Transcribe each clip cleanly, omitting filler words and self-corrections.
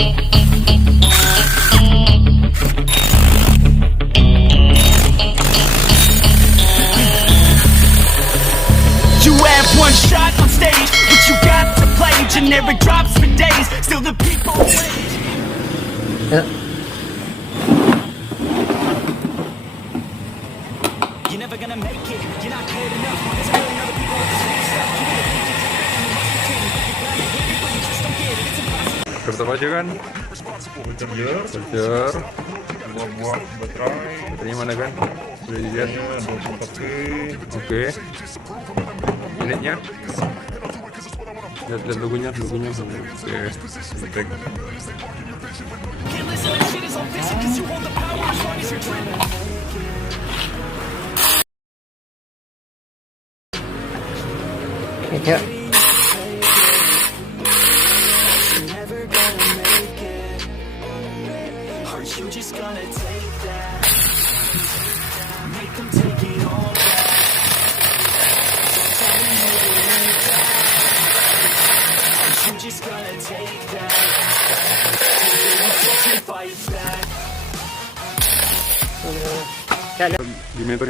You have one shot on stage, but you got to play. Generic drops for days, still the people wait. You're never gonna make it, you're not good enough. There's a million other people with the same stuff. You really think you're different, you must be kidding. You're gonna hit it, but you just don't get it. It's impossible. Kertas apa aja kan? Charger, buah baterai. baterainya mana kan? Sudah dilihat. 24V. Oke. Unitnya? Lihat logonya. Oke. Hiltec. Can't listen to shit is on vision, 'cause you hold the power as long as you're dreaming. Ya. Never gonna make it. Are you just gonna take that? Make them take it all back. Tell me you believe that. Are you just gonna take that? You can fight back.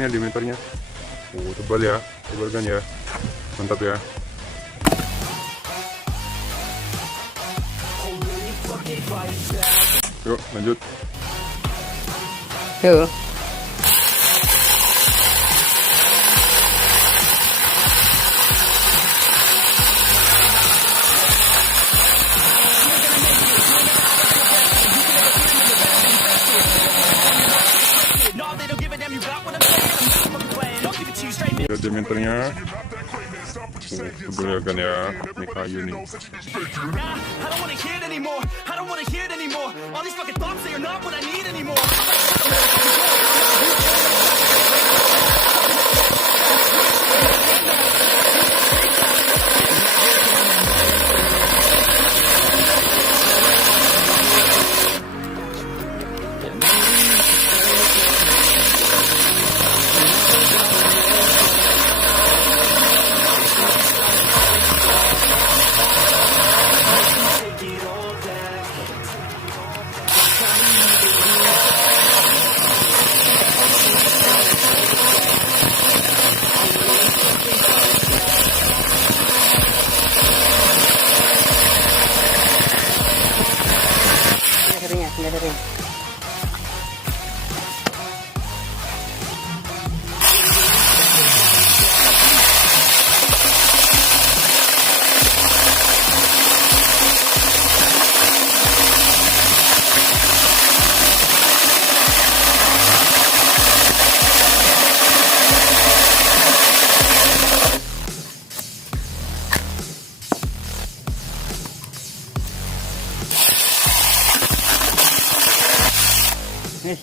Dimentornya. Oh, tebal ya. Tebal kan ya. Mantap ya. Yuk, lanjut. Yuk. Lihat dimentornya. Tebal ya kan ya. Ini kayu nih. I don't wanna hear it anymore. I don't wanna hear it anymore. All these fucking thoughts, they are not what I need anymore. Sendernya. Nih.